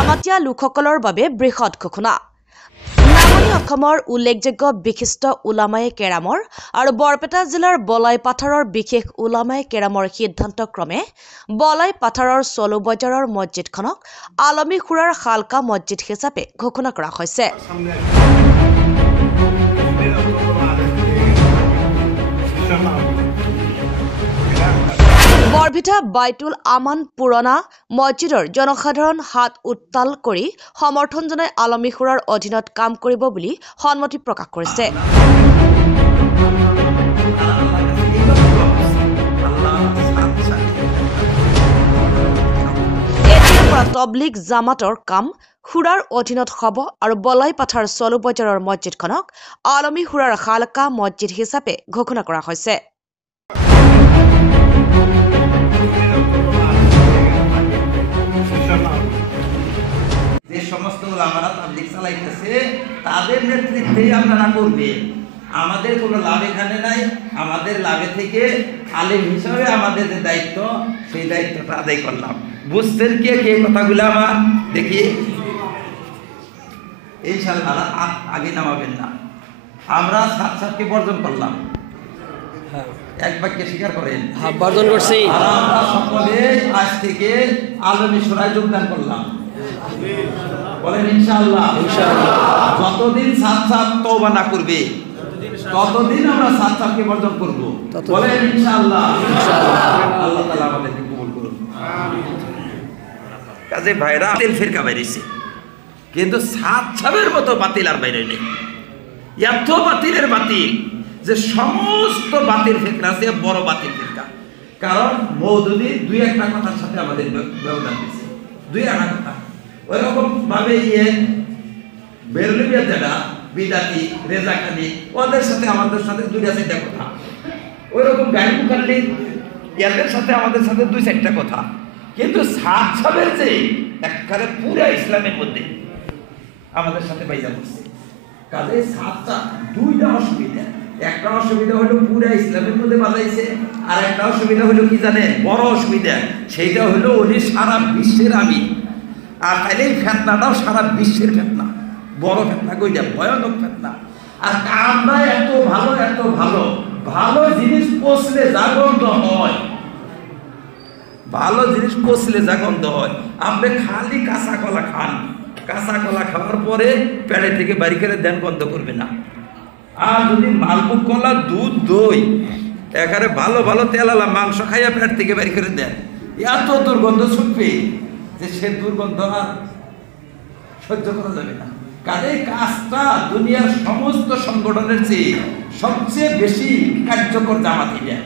জামাতিয়া লোকসকলৰ বাবে বৃহৎ ঘোষণা নামনি অসমৰ উল্লেখযোগ্য বিশিষ্ট উলামায়ে কেৰামৰ আৰু বৰপেটা জিলাৰ বলাই পাথাৰৰ বিশেষ উলামায়ে কেৰামৰ সিদ্ধান্তক্ৰমে বলাই পাথাৰৰ চলু বজাৰৰ মছজিদখনক আলমী খুৰাৰ খালকা মছজিদ হিচাপে ঘোষণা কৰা হৈছে। বৰভিটা বাইতুল আমান পুৰণা মছজিদৰ জনসাধাৰণ হাত উত্তাল কৰি সমৰ্থন জনাই আলমী খুৰাৰ অধীনত কাম কৰিব বুলি সন্মতি প্ৰকাশ কৰিছে। এতিয়াৰ পৰা তবলিগ জামাতৰ কাম খুৰাৰ অধীনত হ'ব আৰু বলাই পাথাৰ চলু বজাৰৰ মছজিদখনক আলমী খুৰাৰ খালকা মছজিদ হিচাপে ঘোষণা কৰা হৈছে। যে সমস্ত ওলামারা তাবলীগ চালাইতেছে তাদের নেতৃত্বেই আপনারা করবেন। আমাদের কোনো লাভ এখানে নাই। আমাদের লাভে থেকে আলেম হিসাবে আমাদের যে দায়িত্ব সেই দায়িত্বটা আদায় করলাম। বুঝতেন কে কে কথাগুলো আমার দেখি ইনশাআল্লাহ আগে নামাবেন না। আমরা সাতকে বর্জন করলাম। এক বাক্যে স্বীকার করেন বর্জন করছি। আমরা সকলে আজ থেকে আলমী সুরায় যোগদান করলাম। বলেন ইনশাআল্লাহ। যতদিন সাত তওবা না করবে ততদিন আমরা সাতকে বর্জন করব। বলেন ইনশাআল্লাহ। আল্লাহ তাআলা আমাদেরকে কবুল করুন। কাজে ভাইরা বাতিল ফিরকা বাইরেছে, কিন্তু সাতসাবের মতো বাতিল আর বাইরে নেই। এত বাতিলের বাতিল যে সমস্ত বাতিল ফিরকা আছে বড় বাতিল ফিরকা। কারণ মওদুদি দুই একটা কথার সাথে আমাদের ব্যবধান দিয়েছে, দুই একটা কথা ওইরকম ভাবে বেরলিবিয়া যারা বিদাতি রেজাকানি ওদের সাথে আমাদের সাথে দুইটা চারটা কথা, ওইরকম গাড়ি মুখাল্লি এদের সাথে আমাদের সাথে দুই চারটা কথা। কিন্তু সাতসাবের যে একবারে পুরা ইসলামের মধ্যে আমাদের সাথে বাইজা বসছে। কাজে সাতটা দুইটা অসুবিধা। একটা অসুবিধা হলো পুরা ইসলামের মধ্যে বাজাইছে, আর একটা অসুবিধা হলো কি জানেন, বড় অসুবিধা, সেইটা হলো উনি সারা বিশ্বের আমি। আর তাইলে এই ফেতনাটাও সারা বিশ্বের ফেতনা, বড় ফেতনা, কইটা ভয়ানক ফেতনা। আর আমরা এত ভালো ভালো জিনিস পচলে যা গন্ধ হয়, ভালো জিনিস পচলে যা গন্ধ হয়। আপনি খালি কাঁচা কলা খান, কাঁচা কলা খাওয়ার পরে পেটে থেকে বাড়ি করে দেন, গন্ধ করবে না। আর যদি মালভোগ কলা, দুধ, দই এখানে ভালো তেলালা মাংস খাইয়া পেট থেকে বাড়ি করে দেন, এত দুর্গন্ধ ছুটবে যে সে দুর্গন্ধ আর সহ্য করা যাবে না। কাজে কাজটা দুনিয়ার সমস্ত সংগঠনের চেয়ে সবচেয়ে বেশি কার্যকর জামাত এটা।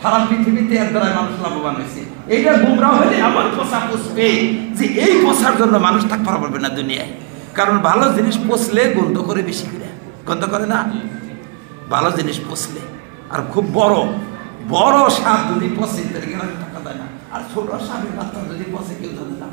সারা পৃথিবীতে এর দ্বারা মানুষ লাভবান হয়েছে। এইটা গুমরা হলে এমন পোষা পুষবে যে এই পোষার জন্য মানুষ থাকতে পারবে না দুনিয়ায়। কারণ ভালো জিনিস পচলে গন্ধ করে, বেশি করে গন্ধ করে না ভালো জিনিস পচলে। আর খুব বড় সাপ যদি পচে তাহলে থাকা যায় না। আর ছোট সাপের বাচ্চা যদি পচে কেউ জানে না।